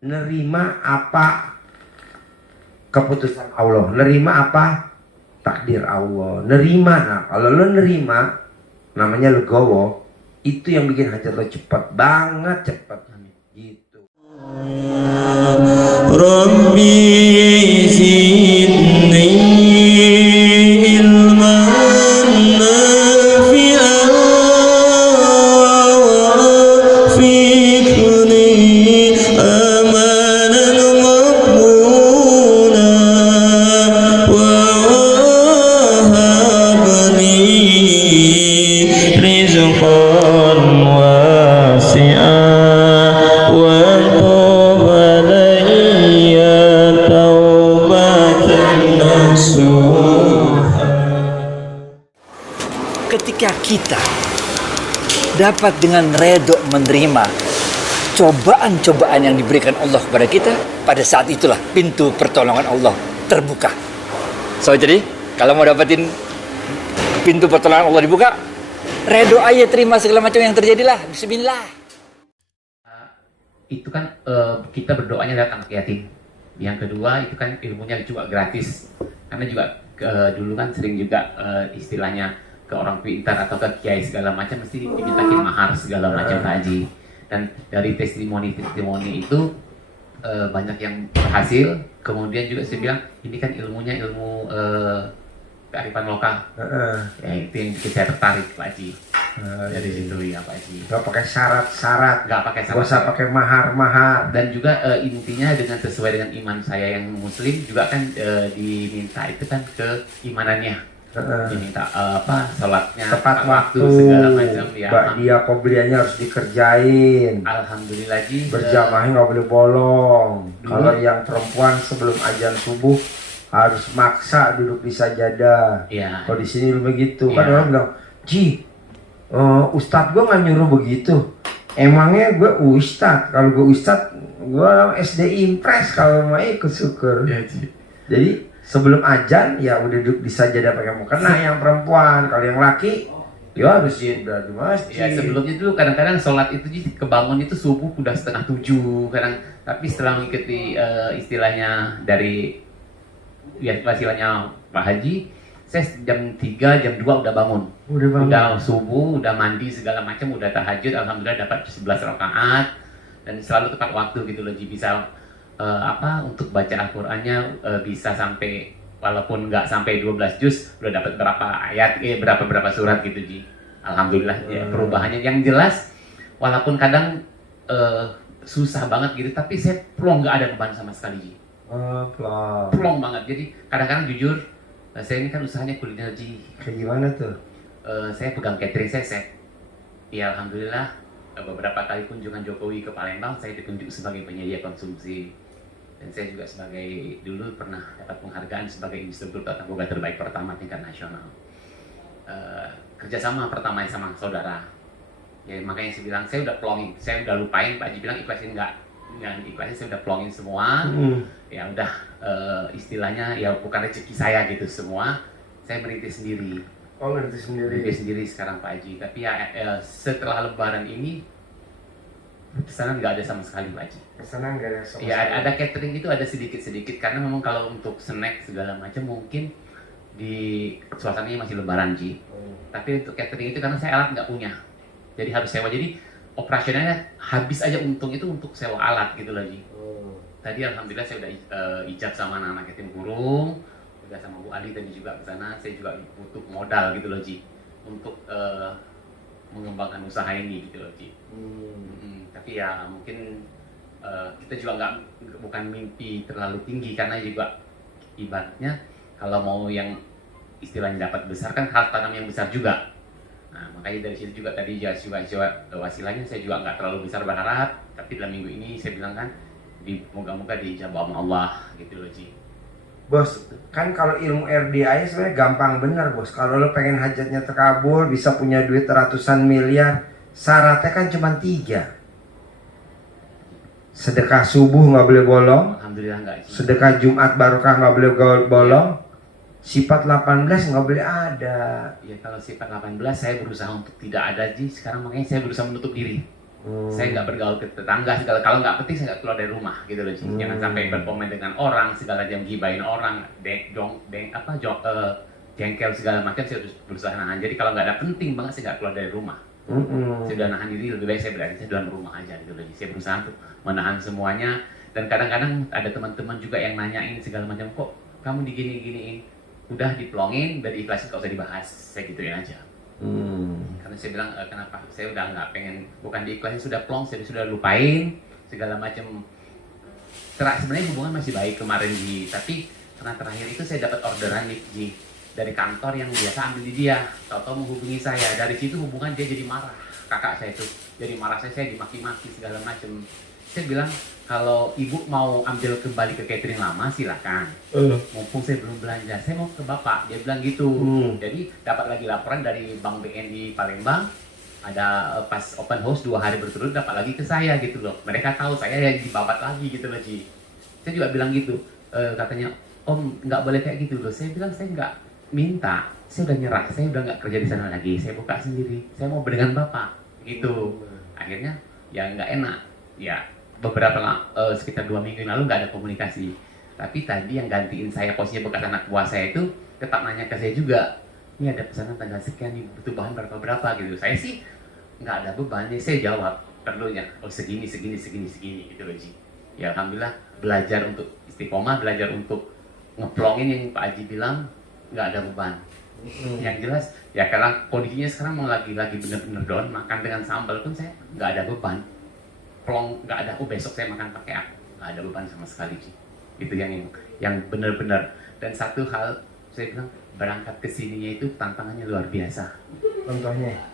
nerima apa keputusan Allah, nerima apa takdir Allah, nerima. Nah kalau lo nerima, namanya legowo, itu yang bikin hajat lo cepet banget, cepet gitu. Rabbi zidni ilman nafi'an wafiqni amalan maqbula wa wahabni rizqan wasi'an wa ketika kita dapat dengan redho menerima cobaan-cobaan yang diberikan Allah kepada kita, pada saat itulah pintu pertolongan Allah terbuka. So jadi kalau mau dapetin pintu pertolongan Allah dibuka, redho aja, terima segala macam yang terjadilah. Bismillah. Itu kan kita berdoanya lewat anak yatim. Yang kedua itu kan ilmunya juga gratis, karena juga dulu kan sering juga istilahnya ke orang pintar atau ke kiai segala macam mesti dimintain mahar segala macam Pak Haji. Dan dari testimoni itu banyak yang berhasil. Kemudian juga saya bilang ini kan ilmunya ilmu kearifan lokal. Ya itu yang bikin saya tertarik Pak Haji. Dari situ ya Pak Haji. Gak pakai syarat-syarat, Gak pakai gak usah pakai mahar-mahar. Dan juga intinya dengan sesuai dengan iman saya yang muslim juga kan diminta itu kan keimanannya. Diminta sholatnya tepat waktu, segala macam ya. dia qobliyahnya harus dikerjain. Alhamdulillah Ji. Berjamaahnya nggak boleh bolong. Kalau yang perempuan sebelum azan subuh harus maksa duduk di sajadah. Ya. Kalau di sini begitu kan Ya. orang bilang, Ji, ustadz gue nggak nyuruh begitu. Emangnya gue ustadz? Kalau gue ustadz, gue SD impres kalau mau ikut syukur. Ya, Ji. Jadi sebelum azan ya udah duduk di sajadah pakai mukena yang perempuan. Kalau yang laki ya harus udah di masjid. Ya sebelumnya dulu kadang-kadang sholat itu Ji, kebangun itu subuh udah 6:30 kadang. Tapi setelah mengikuti istilahnya dari istilahnya Pak Haji, saya jam 3, jam 2 udah bangun. Udah subuh, udah mandi segala macam, udah tahajud. Alhamdulillah dapat 11 rakaat dan selalu tepat waktu gitu loh Ji. Bisa untuk baca Al-Qur'annya bisa sampai walaupun nggak sampai 12 juz udah dapat berapa ayat, berapa surat gitu Ji. Alhamdulillah ya, perubahannya yang jelas walaupun kadang susah banget gitu, tapi saya plong, nggak ada beban sama sekali Ji. Plong banget. Jadi kadang-kadang jujur saya ini kan usahanya kuliner Ji. Kayak gimana tuh? Saya pegang catering saya. Ya alhamdulillah beberapa kali kunjungan Jokowi ke Palembang saya ditunjuk sebagai penyedia konsumsi. Dan saya juga sebagai dulu pernah dapat penghargaan sebagai instruktur tata boga terbaik pertama tingkat nasional. Kerjasama pertama sama saudara. Ya makanya saya bilang saya udah plongin, saya udah lupain. Pak Haji bilang ikhlasin nggak ikhlasin, saya udah plongin semua. Ya udah istilahnya ya bukan rezeki saya gitu semua. Saya merintis sendiri. Oh merintis sendiri. Merintis sendiri sekarang Pak Haji. Tapi ya setelah Lebaran ini pesanan nggak ada sama sekali Pak Haji. Pesanan nggak ada sama Ya sekali. ada catering itu ada sedikit-sedikit karena memang kalau untuk snack segala macam mungkin di suasananya masih Lebaran Ji. Tapi untuk catering itu karena saya alat nggak punya, jadi harus sewa. Jadi operasionalnya habis aja untung itu untuk sewa alat gitu loh Ji. Tadi alhamdulillah saya udah ijab sama anak-anak yatim kurung, udah sama Bu Ali tadi juga ke sana. Saya juga butuh modal gitu loh Ji untuk mengembangkan usaha ini gitu loh Ji. Tapi ya mungkin kita juga bukan mimpi terlalu tinggi karena juga ibaratnya kalau mau yang istilahnya dapat besar kan harus tanam yang besar juga. Nah makanya dari situ juga tadi wasilahnya saya juga nggak terlalu besar berharap, tapi dalam minggu ini saya bilang kan moga-moga dijabah sama Allah gitu loh Ji. Bos, kan kalau ilmu RDA sebenarnya gampang bener bos. Kalau lo pengen hajatnya terkabul, bisa punya duit ratusan miliar, syaratnya kan cuma 3. Sedekah subuh nggak boleh bolong. Alhamdulillah nggak. Sedekah Jumat barokah nggak boleh bolong. Sifat 18 nggak boleh ada. Ya kalau sifat 18 saya berusaha untuk tidak ada Ji. Sekarang makanya saya berusaha menutup diri. Saya nggak bergaul ke tetangga segala. Kalau nggak penting saya nggak keluar dari rumah gitu loh. Jangan sampai berkomen dengan orang segala jam, gibain orang, jengkel segala macam. Saya berusaha nahan. Jadi kalau nggak ada penting banget saya nggak keluar dari rumah. Saya udah nahan diri, lebih baik saya berada dalam rumah aja gitu loh. Saya berusaha untuk menahan semuanya. Dan kadang-kadang ada teman-teman juga yang nanyain segala macam, kok kamu digini-giniin, udah diplongin, udah diikhlasin, gak usah dibahas. Saya gituin aja. Karena saya bilang, kenapa? Saya udah nggak pengen, bukan diikhlasin, sudah plong, saya sudah lupain segala macam. Sebenarnya hubungan masih baik kemarin Ji, tapi karena terakhir itu saya dapat orderan nih Ji dari kantor yang biasa ambil di dia, tahu-tahu menghubungi saya. Dari situ hubungan dia jadi marah, kakak saya itu jadi marah, saya dimaki-maki segala macam. Saya bilang, kalau ibu mau ambil kembali ke catering lama silahkan, mumpung saya belum belanja, saya mau ke bapak. Dia bilang gitu. Jadi dapat lagi laporan dari Bank BNI Palembang, ada pas open house 2 hari berturut dapat lagi ke saya gitu loh. Mereka tahu saya ya dibabat lagi gitu loh Ji. Saya juga bilang gitu, katanya Om nggak boleh kayak gitu loh. Saya bilang saya nggak minta, saya udah nyerah, saya udah nggak kerja di sana lagi, saya buka sendiri, saya mau dengan bapak gitu. Akhirnya ya nggak enak ya. Beberapa sekitar 2 minggu yang lalu nggak ada komunikasi. Tapi tadi yang gantiin saya posisinya bekas anak buah saya itu tetap nanya ke saya juga, ini ada pesanan tanggal sekian nih, butuh bahan berapa gitu. Saya sih nggak ada beban, saya jawab perlunya, oh segini gitu loh Ji. Ya alhamdulillah belajar untuk istiqomah, belajar untuk ngeplongin yang Pak Haji bilang, nggak ada beban. Yang jelas ya karena kondisinya sekarang mau lagi bener-bener down, makan dengan sambal pun saya nggak ada beban. Plong nggak ada, besok saya makan pakai apa, nggak ada beban sama sekali Ji. Itu yang benar-benar. Dan satu hal saya bilang, berangkat ke sininya itu tantangannya luar biasa. Contohnya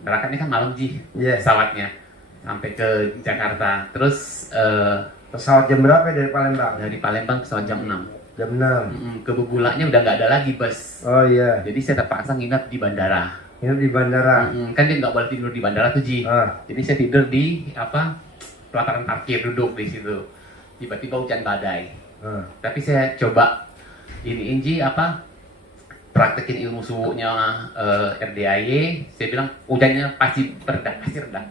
berangkatnya kan malam Ji, pesawatnya sampai ke Jakarta. Terus pesawat jam berapa dari Palembang? Dari Palembang pesawat jam 6. Jam 6. Ke Bubulaknya udah nggak ada lagi bus. Oh iya. Jadi saya terpaksa nginap di bandara. Nginap di bandara. Kan dia nggak boleh tidur di bandara tuh Ji. Jadi saya tidur di pelataran parkir, duduk di situ. Tiba-tiba hujan badai. Tapi saya coba iniin Ji praktekin ilmu suhunya RDAY. Saya bilang hujannya pasti reda.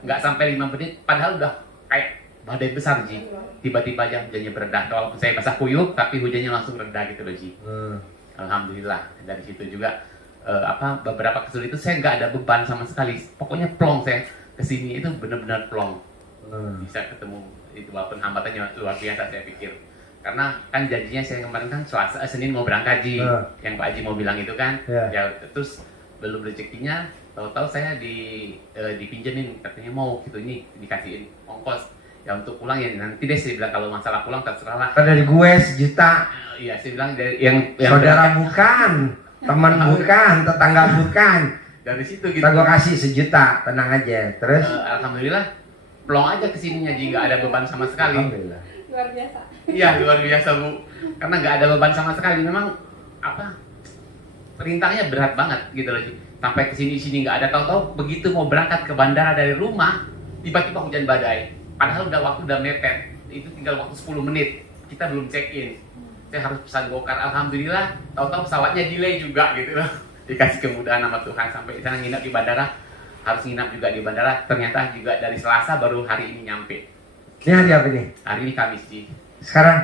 Nggak sampai 5 menit. Padahal udah kayak badai besar Ji. Tiba-tiba aja hujannya bereda. Walaupun saya basah kuyup, tapi hujannya langsung reda gitu loh Ji. Alhamdulillah. Dari situ juga beberapa kesulitan itu saya nggak ada beban sama sekali. Pokoknya plong, saya kesini itu benar-benar plong. Bisa ketemu itu walaupun hambatannya luar biasa saya pikir. Karena kan janjinya saya kemarin kan Senin mau berangkat Ji. Yang Pak Haji mau bilang itu kan. Ya terus belum rezekinya, tahu-tahu saya dipinjemin, katanya mau gitu, ini dikasihin ongkos. Ya untuk pulang ya nanti deh, saya bilang kalau masalah pulang terserah lah. Kan dari gue 1 juta. Iya, saya bilang dari yang saudara bukan, teman bukan, tetangga bukan. Dari situ gitu. Kita gue kasih 1 juta, tenang aja. Terus alhamdulillah plong aja kesininya Ji, nggak ada beban sama sekali. Alhamdulillah. Luar biasa. Iya luar biasa Bu, karena nggak ada beban sama sekali. Memang perintahnya berat banget gitu loh Ji. Sampai kesini nggak ada, tahu-tahu begitu mau berangkat ke bandara dari rumah tiba-tiba hujan badai. Padahal waktu udah mepet, itu tinggal waktu 10 menit, kita belum check in. Saya harus pesan gokar, alhamdulillah, tahu-tahu pesawatnya delay juga gitu loh. Dikasih kemudahan sama Tuhan, sampai di sana nginap di bandara, harus nginap juga di bandara. Ternyata juga dari Selasa baru hari ini nyampe. Ini hari apa nih? Hari ini Kamis Ji. Sekarang?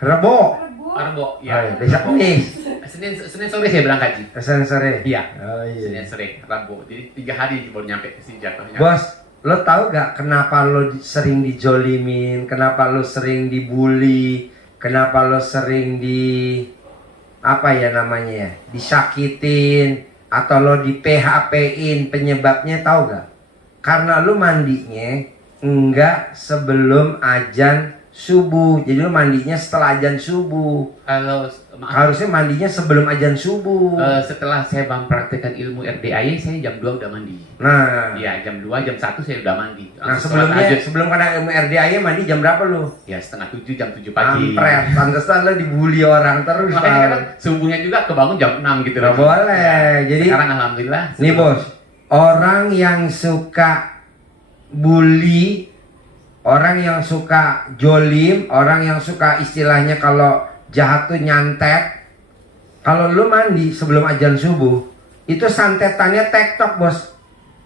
Rebo. Rebo, ya. Besok nih. Senin sore saya berangkat Ji. Senin sore. Iya. Oh iya. Senin sore, Rabu. Jadi 3 hari baru nyampe ke sini jatuhnya. Bos, lo tahu gak kenapa lo sering dijolimin, kenapa lo sering dibully, kenapa lo sering disakitin, atau lo di PHP-in, penyebabnya tahu gak? Karena lo mandinya enggak sebelum azan subuh, jadi lo mandinya setelah azan subuh. Harusnya mandinya sebelum azan subuh. Setelah saya praktekkan ilmu RDAY, saya jam 2 udah mandi. Nah, iya jam 2, jam 1 saya udah mandi. Nah sebelum kena ilmu RDAY mandi jam berapa lo? Ya setengah 7, jam 7 pagi. Ampret, pantesan lo dibully orang terus. Makanya kan subuhnya juga kebangun jam 6 gitu. Gak boleh. Ya, jadi sekarang alhamdulillah. Nih bos, orang yang suka bully, orang yang suka jolim, orang yang suka istilahnya kalau jahat tuh nyantet. Kalau lu mandi sebelum azan subuh, itu santetannya tektok bos.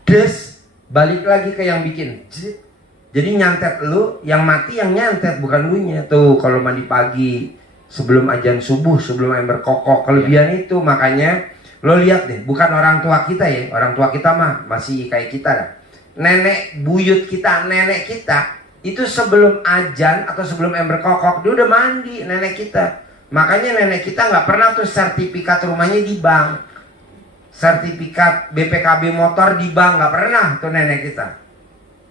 Des, balik lagi ke yang bikin. Jadi nyantet lu, yang mati yang nyantet bukan lu nya. Tuh kalau mandi pagi sebelum azan subuh, sebelum ayam berkokok, kelebihan itu. Makanya lo lihat deh, bukan orang tua kita ya, orang tua kita mah masih kayak kita dah. Nenek buyut kita, nenek kita itu sebelum azan atau sebelum ayam berkokok dia udah mandi nenek kita. Makanya nenek kita nggak pernah tuh sertifikat rumahnya di bank, sertifikat BPKB motor di bank, nggak pernah tuh nenek kita.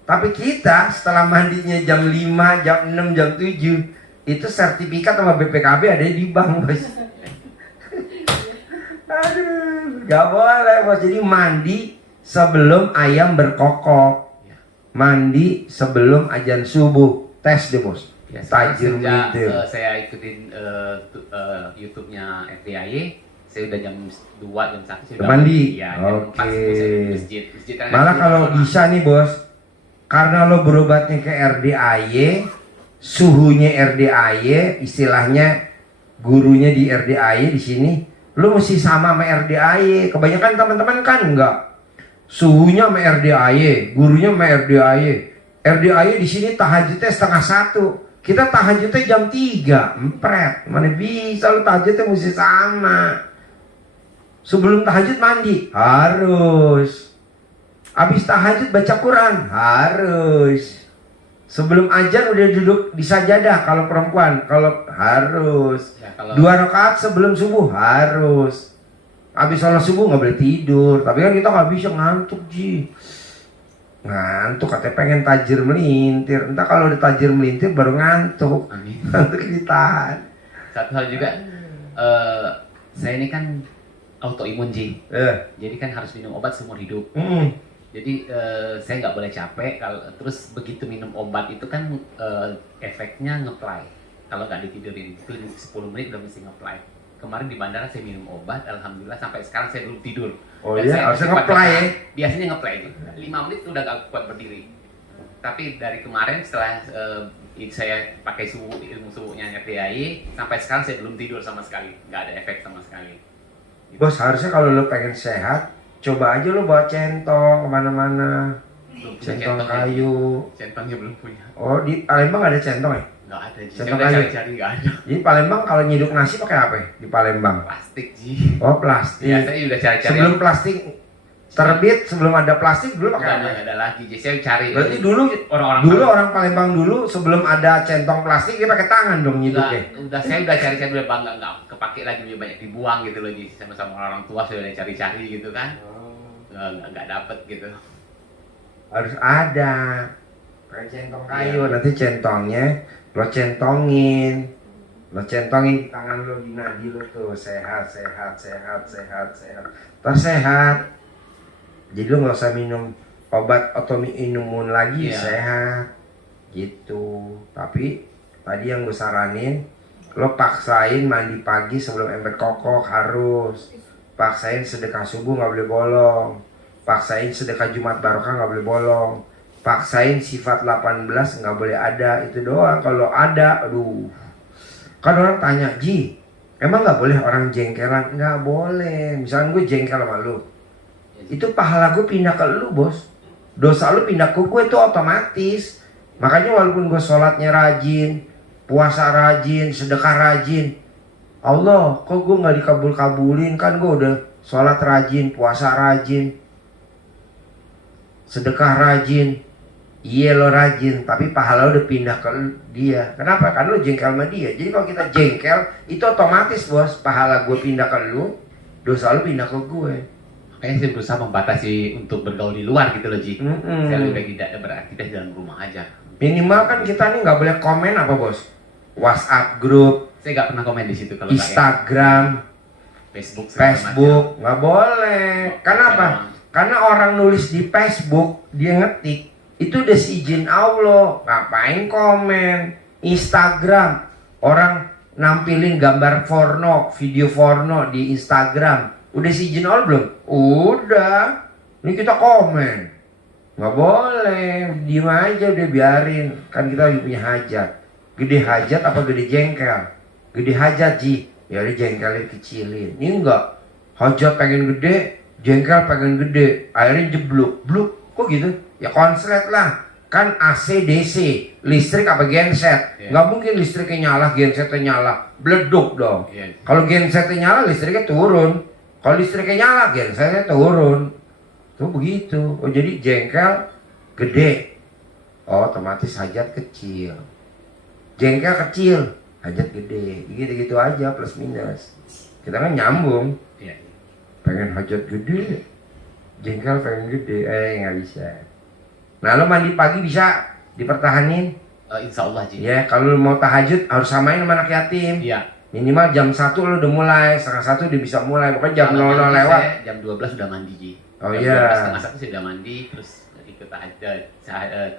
Tapi kita setelah mandinya jam 5, jam 6, jam 7 itu sertifikat sama BPKB ada di bank, bos. Aduh, gak boleh, bos. Jadi mandi sebelum ayam berkokok, mandi sebelum azan subuh. Tes deh, bos. Ya, Tajir sejak melintir. saya ikutin YouTube-nya FDIY, saya udah jam 2, jam 1 saya udah Mandi? Ya, jam 4 Oke. saya di masjid. Kan Malah ada kalau rumah. bisa nih, bos, karena lo berobatnya ke RDAY, suhunya RDAY, istilahnya gurunya di RDAY di sini, lo mesti sama sama RDAY. Kebanyakan teman-teman kan enggak. Suhunya sama RDAY, gurunya sama RDAY. RDAY di sini tahajudnya 12:30. Kita tahajudnya jam 3, empret. Mana bisa lo tahajudnya mesti sama. Sebelum tahajud mandi harus. Habis tahajud baca Quran harus. Sebelum azan udah duduk di sajadah kalau perempuan, kalau harus. Ya, kalau 2 rakaat sebelum subuh harus. Habis sholat subuh nggak boleh tidur. Tapi kan kita nggak bisa, ngantuk Ji. Ngantuk katanya pengen tajir melintir. Entah kalau udah tajir melintir baru ngantuk. Amin. Ngantuk ditahan. Satu hal juga, saya ini kan autoimun, Ji. Jadi kan harus minum obat seumur hidup. Jadi saya nggak boleh capek. Terus begitu minum obat itu kan efeknya ngeplay. Kalau nggak ditidurin itu 10 menit udah mesti ngeplay. Kemarin di bandara saya minum obat, alhamdulillah sampai sekarang saya belum tidur. Oh Dan iya, saya harusnya masih kuat ngeplay bertahan. ya? Biasanya ngeplay itu. 5 menit udah nggak kuat berdiri. Tapi dari kemarin setelah saya pakai ilmu suhunya RDAI, sampai sekarang saya belum tidur sama sekali, nggak ada efek sama sekali. Bos, harusnya kalau lo pengen sehat, coba aja lo bawa centong kemana-mana. Belum punya Centong centong, kayu. centongnya belum punya. Oh, di Palembang ada centong ya? Nggak ada, Ji. Saya Centong udah kayu. cari-cari nggak ada. Jadi Palembang kalau nyiduk nasi pakai apa ya? Di Palembang? Plastik, Ji. Oh, plastik. Ya, saya udah cari-cari. Sebelum plastik terbit, sebelum ada plastik dulu pakai apa? nggak ada lagi, Ji. Saya cari. Berarti dulu orang Palembang dulu sebelum ada centong plastik dia pakai tangan dong nyiduknya. Saya udah cari-cari udah bangga nggak kepake lagi, udah banyak dibuang gitu loh, Ji. Sama-sama orang tua saya udah cari-cari gitu kan. Nggak dapet gitu. Harus ada. Pakai centong kayu, nanti centongnya lo centongin di tangan lo, di nadi lo tuh, sehat. Tersehat. Jadi lo nggak usah minum obat autoimun lagi, Iya. sehat gitu. Tapi tadi yang gue saranin, lo paksain mandi pagi sebelum ember kokok harus. Paksain sedekah subuh nggak boleh bolong. Paksain sedekah Jumat Barokah nggak boleh bolong. Paksain sifat 18 nggak boleh ada, itu doang. Kalau ada, aduh. Kan orang tanya, Ji, emang nggak boleh orang jengkelan? Nggak boleh. Misalnya gue jengkel sama lu, itu pahala gue pindah ke lu, bos. Dosa lu pindah ke gue itu otomatis. Makanya walaupun gue sholatnya rajin, puasa rajin, sedekah rajin, Allah, kok gue nggak dikabul-kabulin? Kan gue udah sholat rajin, puasa rajin, sedekah rajin. Iya lo rajin, tapi pahala lo udah pindah ke dia. Kenapa? Kan lo jengkel sama dia. Jadi kalau kita jengkel, itu otomatis, bos, pahala gue pindah ke lu, dosa lo pindah ke gue. Makanya saya berusaha membatasi untuk bergaul di luar gitu loh, Ji. Saya lebih tidak beraktivitas di dalam rumah aja. Minimal kan kita nih nggak boleh komen apa, bos? WhatsApp grup, Saya nggak pernah komen di situ kalau nggak Instagram, Facebook, segala Facebook, nggak boleh. Karena apa? Memang. Karena orang nulis di Facebook, dia ngetik, itu udah seizin Allah. Ngapain komen? Instagram, orang nampilin gambar porno, video porno di Instagram, udah seizin Allah belum? Udah. Ini kita komen. Nggak boleh, diem aja, udah biarin. Kan kita lagi punya hajat. Gede hajat apa gede jengkel? Gede hajat, Ji. Ya udah jengkelnya kecilin. Ini enggak. Hajat pengen gede, jengkel pengen gede. Akhirnya jeblok. Bluk. Kok gitu? Ya konslet lah. Kan AC DC, listrik apa genset? Iya. Nggak mungkin listriknya nyala, gensetnya nyala, bleduk dong. Iya. Kalau gensetnya nyala, listriknya turun. Kalau listriknya nyala, gensetnya turun. Tuh begitu. Oh jadi jengkel gede, oh otomatis hajat kecil. Jengkel kecil, hajat gede. Gitu-gitu aja plus minus. Kita kan nyambung. Iya. Pengen hajat gede, jengkel pengen gede, nggak bisa. Nah lo mandi pagi bisa dipertahanin? Insya Allah Ji. Ya kalau lo mau tahajud harus samain sama anak yatim. Iya. Minimal jam 1 lo udah mulai, setengah 1 udah bisa mulai. Pokoknya jam Kalau 00 mandi lewat. saya jam 12 sudah mandi Ji. Oh jam iya. 12 setengah 1 saya sudah mandi, terus ikut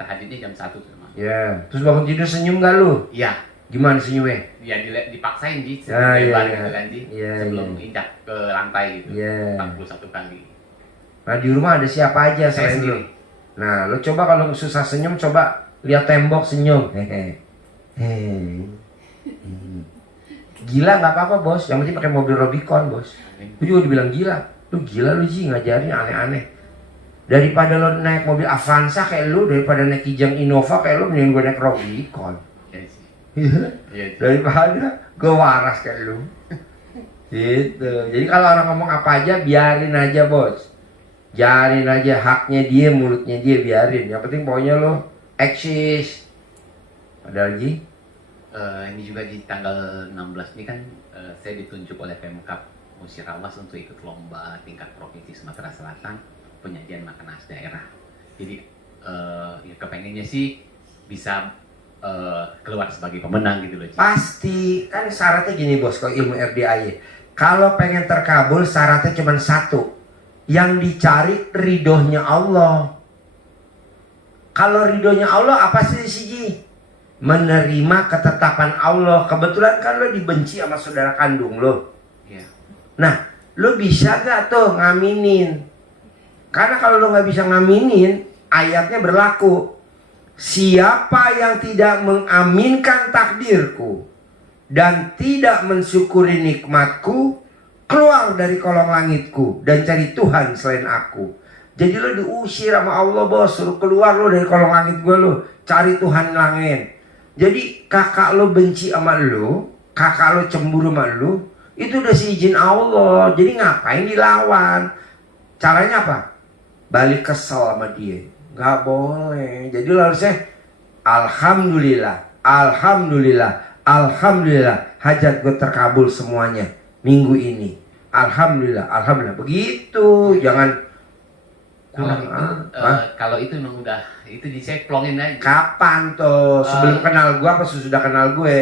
tahajudnya jam 1 sama. Ya, terus bangun tidur senyum gak lu? Iya. Gimana senyumnya? Ya dipaksain Ji, Ah, iya, lebar iya. gitu kan Ji, Iya, sebelum iya. injak ke lantai gitu. Iya. 41 kali. Nah di rumah ada siapa aja Saya selain lu? sendiri. Nah lo coba kalau susah senyum, coba lihat tembok senyum. Hehe. Gila nggak apa-apa bos, yang penting pakai mobil Rubicon bos. Gue juga dibilang gila. Lu gila lu Ji, ngajarin aneh-aneh. Daripada lo naik mobil Avanza kayak lu, daripada naik Kijang Innova kayak lu, mending gue naik Rubicon. Iya sih. Iya. Iya Ji. Daripada gue waras kayak lu. Gitu. Jadi kalau orang ngomong apa aja, biarin aja bos. Biarin aja, haknya dia, mulutnya dia, biarin. Yang penting pokoknya lo eksis. Ada lagi? Ini juga di tanggal 16 ini kan saya ditunjuk oleh Pemkab Musirawas untuk ikut lomba tingkat provinsi Sumatera Selatan penyajian makanan khas daerah. Jadi ya kepengennya sih bisa keluar sebagai pemenang gitu loh. Ci. Pasti. Kan syaratnya gini bos, kalau ilmu RDAY. Kalau pengen terkabul syaratnya cuma satu. Yang dicari ridhonya Allah. Kalau ridhonya Allah apa sih Ji? Menerima ketetapan Allah. Kebetulan kan lo dibenci sama saudara kandung lo. Iya. Nah, lo bisa gak tuh ngaminin? Karena kalau lo gak bisa ngaminin, ayatnya berlaku. Siapa yang tidak mengaminkan takdirku dan tidak mensyukuri nikmatku, keluar dari kolong langitku dan cari Tuhan selain aku. Jadi lo diusir sama Allah bos, suruh keluar lo dari kolong langit gue lo, cari Tuhan langit. Jadi kakak lo benci sama lo, kakak lo cemburu sama lo, itu udah seizin Allah. Jadi ngapain dilawan? Caranya apa? Balik kesel sama dia. Gak boleh. Jadi lo harusnya alhamdulillah, alhamdulillah, alhamdulillah, hajat gue terkabul semuanya minggu ini. Alhamdulillah, alhamdulillah. Begitu, jangan Kalau itu memang udah itu saya plongin aja. kapan tuh? Sebelum kenal gue apa sesudah kenal gue?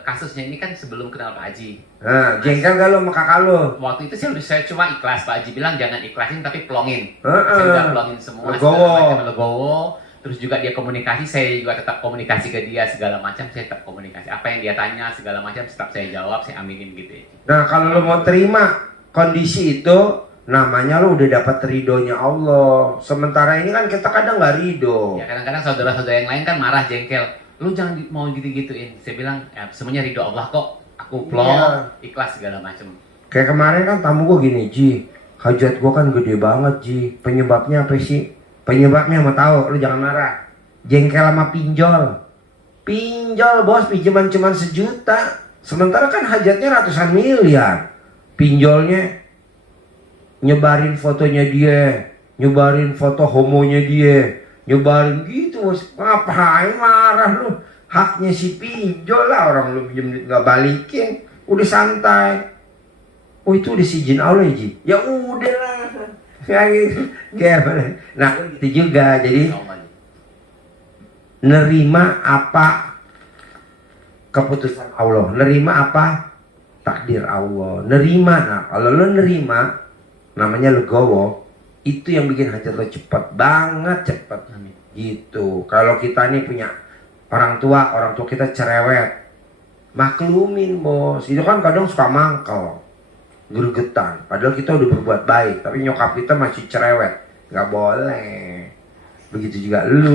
Kasusnya ini kan sebelum kenal Pak Haji. Nah, jengkel gak lo sama kakak lo? Waktu itu saya cuma ikhlas, Pak Haji bilang jangan ikhlasin tapi plongin. Heeh. Saya udah plongin semua, Legowo. segala macam legowo. Terus juga dia komunikasi, saya juga tetap komunikasi ke dia segala macam, saya tetap komunikasi. Apa yang dia tanya segala macam tetap saya jawab, saya aminin gitu ya. Nah, kalau lo mau terima kondisi itu, namanya lo udah dapat ridhonya Allah. Sementara ini kan kita kadang nggak ridho. Ya kadang-kadang saudara-saudara yang lain kan marah jengkel. Lu jangan mau gitu-gituin. Saya bilang ya semuanya ridho Allah kok. Aku plong, Iya. ikhlas segala macam. Kayak kemarin kan tamu gue gini, Ji, hajat gue kan gede banget Ji. Penyebabnya apa sih? Penyebabnya mau tahu, lu jangan marah. Jengkel sama pinjol. Pinjol bos, pinjaman cuma 1 juta. Sementara kan hajatnya ratusan miliar. Pinjolnya nyebarin fotonya dia, nyebarin foto homonya dia, nyebarin gitu bos. Ngapain marah lu? Haknya si pinjol lah, orang lu pinjam duit nggak balikin, udah santai. Oh itu udah si izin Allah ya Ji? Ya udah lah. Kayak gitu. Nah itu juga, jadi nerima apa keputusan Allah, nerima apa takdir Allah, nerima. Nah kalau lo nerima, namanya legowo, itu yang bikin hajat lo cepet banget, cepet. Amin. Gitu. Kalau kita nih punya orang tua kita cerewet, maklumin bos. Itu kan kadang suka mangkel, gregetan. Padahal kita udah berbuat baik, tapi nyokap kita masih cerewet. Nggak boleh. Begitu juga lu.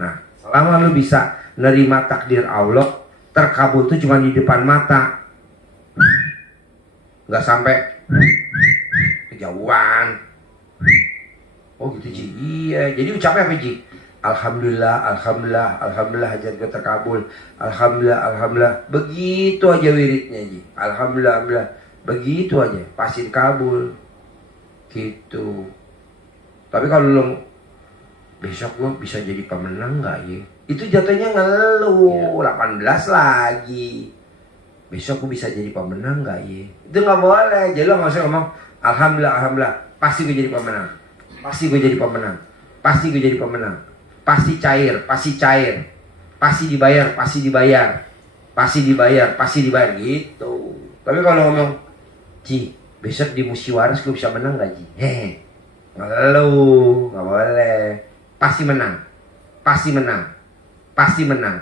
Nah, selama lu bisa nerima takdir Allah, terkabul itu cuma di depan mata. Nggak sampai kejauhan. Oh gitu Ji. Iya. Jadi ucapnya apa Ji? Alhamdulillah, alhamdulillah, alhamdulillah hajat gue terkabul. Alhamdulillah, alhamdulillah. Begitu aja wiridnya Ji. Alhamdulillah, alhamdulillah. Begitu aja, pasti dikabul. Gitu. Tapi kalau lo besok gue bisa jadi pemenang nggak ya? Itu jatuhnya ngeluh. 18 lagi. Besok gue bisa jadi pemenang nggak ya? Itu nggak boleh. Jadi lo nggak usah ngomong alhamdulillah, alhamdulillah. Pasti gue jadi pemenang. Pasti gue jadi pemenang. Pasti gue jadi pemenang. Pasti cair, pasti cair. Pasti dibayar, pasti dibayar. Pasti dibayar, pasti dibayar gitu. Tapi kalau ngomong, Ji, besok di Musyawaras gue bisa menang gak Ji? Hehe. Ngeluh, nggak boleh. Pasti menang. Pasti menang. Pasti menang.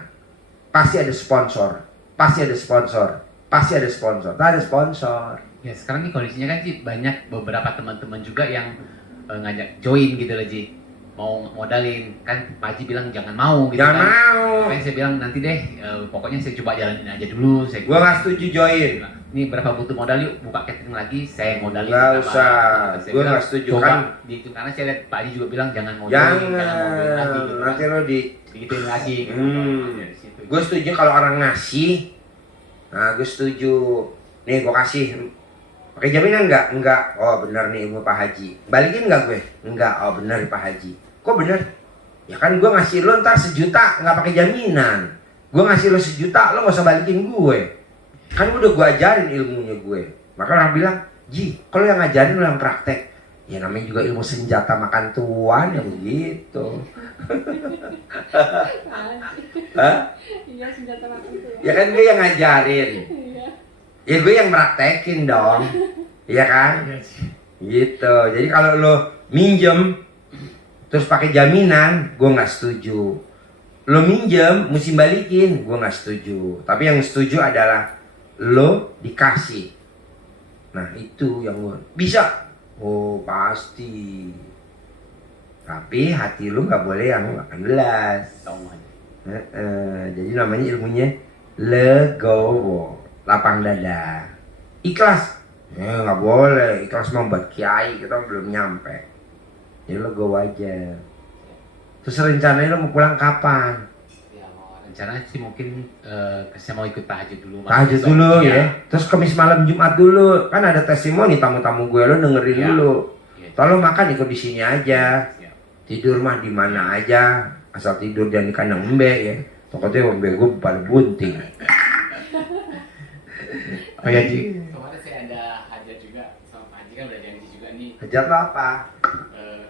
Pasti ada sponsor. Pasti ada sponsor. Pasti ada sponsor. Tak ada sponsor. Ya sekarang nih kondisinya kan Ji, banyak beberapa teman-teman juga yang ngajak join gitu loh Ji. Mau modalin, kan Pak Haji bilang jangan mau gitu Jangan kan. mau. Makanya saya bilang nanti deh, pokoknya saya coba jalanin aja dulu. Gua nggak setuju join. Ini berapa butuh modal yuk, buka catering lagi, saya modalin. Nggak berapa. usah. Saya Gua bilang, nggak setuju coba kan. dihitung, karena saya lihat Pak Haji juga bilang jangan mau join, jangan mau join lagi. Jangan. Gitu, Nanti kan. lo di. Digituin lagi. Gitu. Dari situ. Gue setuju kalau orang ngasih. Nah, gue setuju. Nih, gue kasih. Pakai jaminan nggak? Enggak. Oh, benar nih ilmu Pak Haji. Balikin nggak gue? Enggak. Oh, benar Pak Haji. Kok benar? Ya kan gue ngasih lo ntar 1 juta nggak pakai jaminan. Gue ngasih lo 1 juta, lo nggak usah balikin gue. Kan udah gue ajarin ilmunya gue. Maka orang bilang, Ji, kalau yang ngajarin lo yang praktek. Ya namanya juga ilmu senjata makan tuan ya begitu. Hah? Iya, senjata makan itu. Ya kan gue yang ngajarin. Iya. Ya gue yang praktekin dong. Iya kan? Gitu. Jadi kalau lo minjem terus pakai jaminan, gue nggak setuju. Lo minjem, mesti balikin, gue nggak setuju. Tapi yang setuju adalah lo dikasih. Nah itu yang gue bisa. Oh pasti. Tapi hati lo nggak boleh yang 18. Tahu aja. Jadi namanya ilmunya legowo, lapang dada. Ikhlas. Ya nggak boleh. Ikhlas mau buat kiai, kita belum nyampe. Jadi lo go aja. Terus rencananya lo mau pulang kapan? Ya mau rencana sih mungkin saya mau ikut tahajud dulu. Tahajud Besok. dulu Iya. ya. Terus Kamis malam Jumat dulu. Kan ada testimoni tamu-tamu gue, lo dengerin Iya. dulu. Iya. Kalau makan ikut di sini aja. Siap. Tidur mah di mana aja. Asal tidur jangan di kandang embe ya. Takutnya embe gue pada bunting. Oh ya Ji. Kemarin saya ada hajat juga sama Pak Haji, kan udah janji juga nih. Hajat lo apa?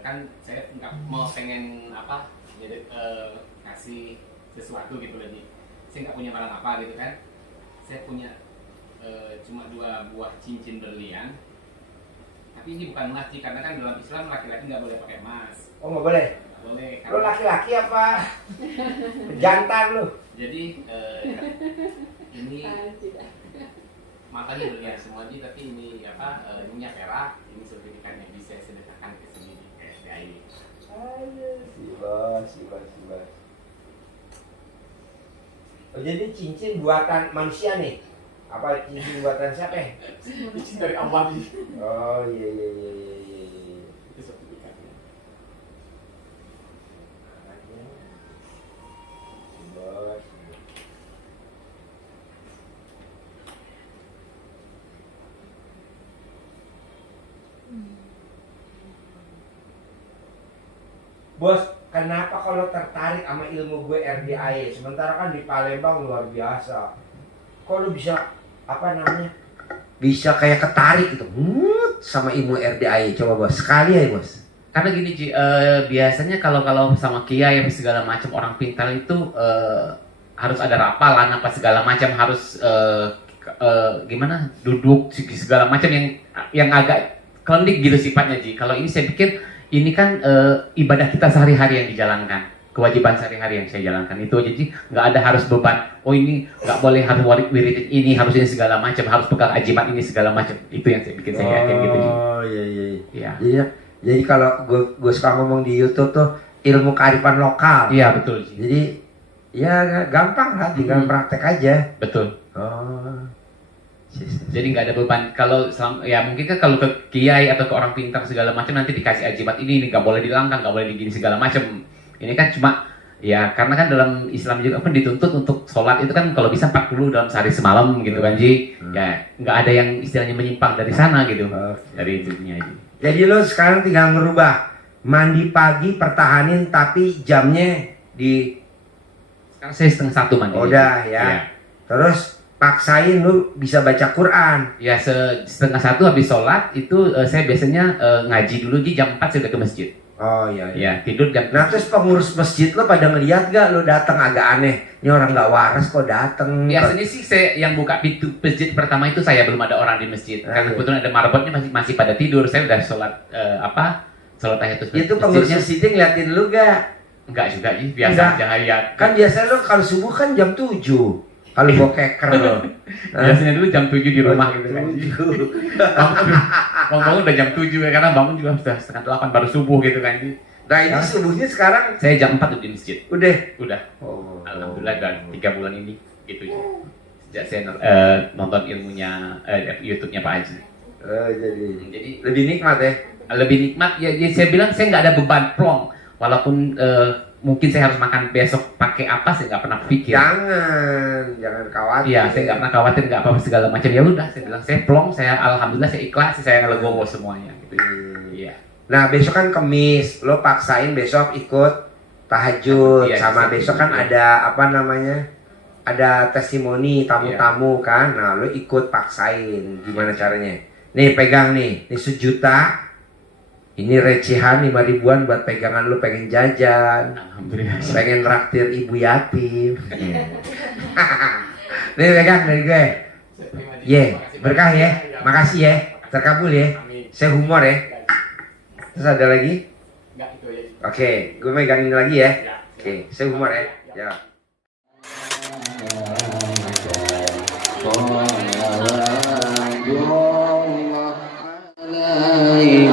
Kan saya nggak mau pengen apa jadi ngasih sesuatu gitu loh Ji. Saya nggak punya barang apa gitu kan. Saya punya cuma 2 buah cincin berlian. Tapi ini bukan emas Ji, karena kan dalam Islam laki-laki nggak boleh pakai emas. Oh nggak boleh. Nggak boleh. Lo laki-laki apa? Jantan lo. Jadi ini matanya berlian semua Ji, tapi ini apa ininya perak, ini sertifikatnya bisa saya sedekahkan ke sini di SDI. Sibas. Oh, jadi cincin buatan manusia nih? Apa cincin buatan siapa? Cincin dari Allah Ji. Oh iya. Itu sertifikatnya. Sibas. Bos, kenapa kalau tertarik sama ilmu gue RDIA? Sementara kan di Palembang luar biasa. Kok lu bisa, apa namanya, bisa kayak ketarik gitu sama ilmu RDIA? Coba bos, sekali ya bos. Karena gini Ji, biasanya kalau sama kiai apa segala macam orang pintar itu harus ada rapalan apa segala macam, harus gimana duduk segala macam yang agak klinik gitu sifatnya Ji. Kalau ini saya pikir ini kan ibadah kita sehari-hari yang dijalankan, kewajiban sehari-hari yang saya jalankan itu aja Ji. Nggak ada harus beban, oh ini nggak boleh harus wirid ini, harus ini segala macam, harus pegang ajimat ini segala macam. Itu yang saya bikin saya yakin gitu Ji. Oh iya. Iya. Jadi kalau gue suka ngomong di YouTube tuh ilmu kearifan lokal. Iya betul Ji. Jadi ya gampang lah, tinggal praktek aja. Betul. Oh. Jadi nggak ada beban. Kalau ya mungkin kan kalau ke kiai atau ke orang pintar segala macam nanti dikasih ajibat ini nggak boleh dilangkang, nggak boleh digini segala macam. Ini kan cuma ya karena kan dalam Islam juga kan dituntut untuk sholat itu kan kalau bisa 40 dalam sehari semalam gitu kan Ji. Ya nggak ada yang istilahnya menyimpang dari sana gitu. Dari itunya Ji. Jadi lo sekarang tinggal merubah mandi pagi pertahanin tapi jamnya di Sekarang saya 1:30 mandi. udah ya. Terus paksain lu bisa baca Quran. Ya 1:30 habis sholat itu saya biasanya ngaji dulu di jam 4 saya udah ke masjid. Oh iya. Ya tidur jam. Nah terus pengurus masjid lo pada ngeliat gak lo datang agak aneh? Ini orang nggak waras kok datang. Biasanya sih saya yang buka pintu masjid pertama itu saya belum ada orang di masjid. Karena kebetulan ada marbotnya masih pada tidur. Saya udah sholat sholat tahiyatul masjid. Itu pengurus masjid ngeliatin lu gak? Enggak juga sih, biasa Enggak. aja ya. Kan biasanya lo kalau subuh kan jam 7. Kalau bawa keker lo. Biasanya dulu jam 7 di rumah gitu kan. Bangun udah jam 7 ya, karena bangun juga sudah 7:30 baru subuh gitu kan. Nah ini subuhnya sekarang Saya jam 4 udah di masjid. udah. Oh. Alhamdulillah udah 3 bulan ini gitu ya. Sejak saya nonton ilmunya YouTube-nya Pak Haji. Jadi Lebih nikmat ya. lebih nikmat ya, saya bilang saya nggak ada beban plong walaupun mungkin saya harus makan besok pakai apa saya nggak pernah pikir. Jangan khawatir. Iya, saya nggak pernah khawatir nggak apa-apa segala macam. Ya udah, saya bilang saya plong, saya alhamdulillah saya ikhlas, saya legowo semuanya gitu. Iya. Nah besok kan Kemis, lo paksain besok ikut tahajud. Iya, sama iya. besok kan ada apa namanya? Ada testimoni tamu-tamu kan. Nah lo ikut paksain. Gimana caranya? Nih pegang nih 1 juta. Ini recehan 5 ribuan buat pegangan lu pengen jajan, Alhamdulillah. pengen traktir ibu yatim. Nih pegang dari gue. Berkah ya. Makasih ya. Terkabul ya. Saya humor ya. Terus ada lagi? Oke, gue megang ini lagi ya. Oke, saya humor ya. Ya. Alaihi